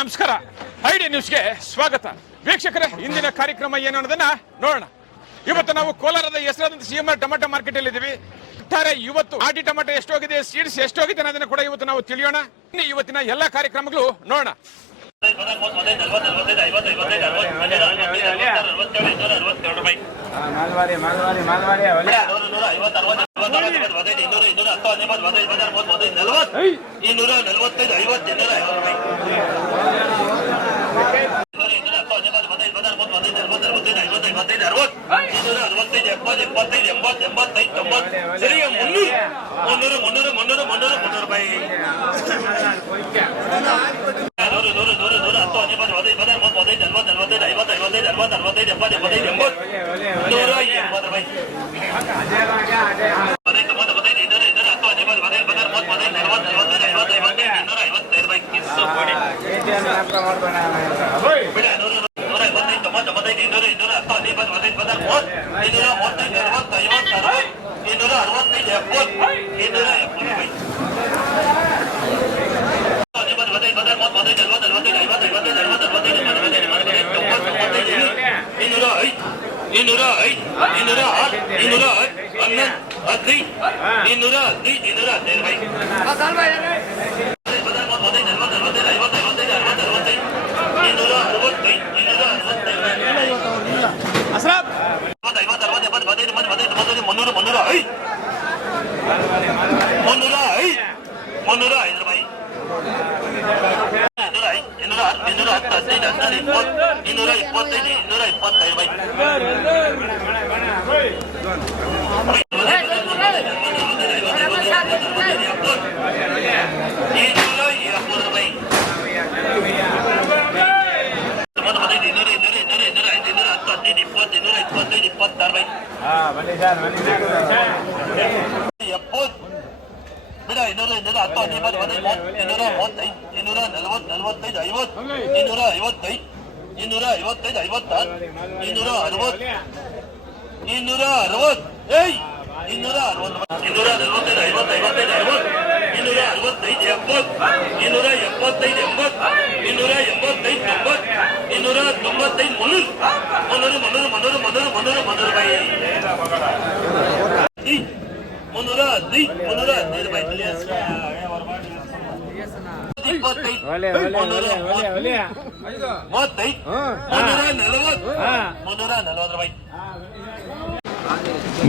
ನಮಸ್ಕಾರ. ಐಡಿ ನ್ಯೂಸ್ಗೆ ಸ್ವಾಗತ. ವೀಕ್ಷಕರೇ, ಇಂದಿನ ಕಾರ್ಯಕ್ರಮ ಏನು ಅನ್ನೋದನ್ನ ನೋಡೋಣ. ಇವತ್ತು ನಾವು ಕೋಲಾರದ ಹೆಸರಾದಂತ ಸಿಎಂಆರ್ ಟೊಮೆಟೊ ಮಾರ್ಕೆಟ್ ಅಲ್ಲಿ ಇದ್ದೀವಿ. ಇವತ್ತು ಆಟಿ ಟೊಮೆಟೊ ಎಷ್ಟೋಗಿದೆ, ಸೀಡ್ಸ್ ಎಷ್ಟೋಗಿದೆ ಅನ್ನೋದನ್ನ ಕೂಡ ಇವತ್ತು ನಾವು ತಿಳಿಯೋಣ. ಇವತ್ತಿನ ಎಲ್ಲಾ ಕಾರ್ಯಕ್ರಮಗಳು ನೋಡೋಣ.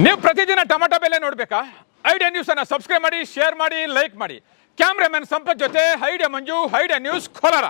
ನೀವು ಪ್ರತಿದಿನ ಟೊಮೆಟೊ ಬೆಲೆ ನೋಡ್ಬೇಕಾ? ಐಡಿಯಾ ನ್ಯೂಸ್ ಅನ್ನ ಸಬ್ಸ್ಕ್ರೈಬ್ ಮಾಡಿ, ಶೇರ್ ಮಾಡಿ, ಲೈಕ್ ಮಾಡಿ. ಕ್ಯಾಮ್ರಾಮನ್ ಸಂಪತ್ ಜೊತೆ ಐಡಿಯಾ ಮಂಜು, ಐಡಿಯಾ ನ್ಯೂಸ್ ಕೋಲಾರ.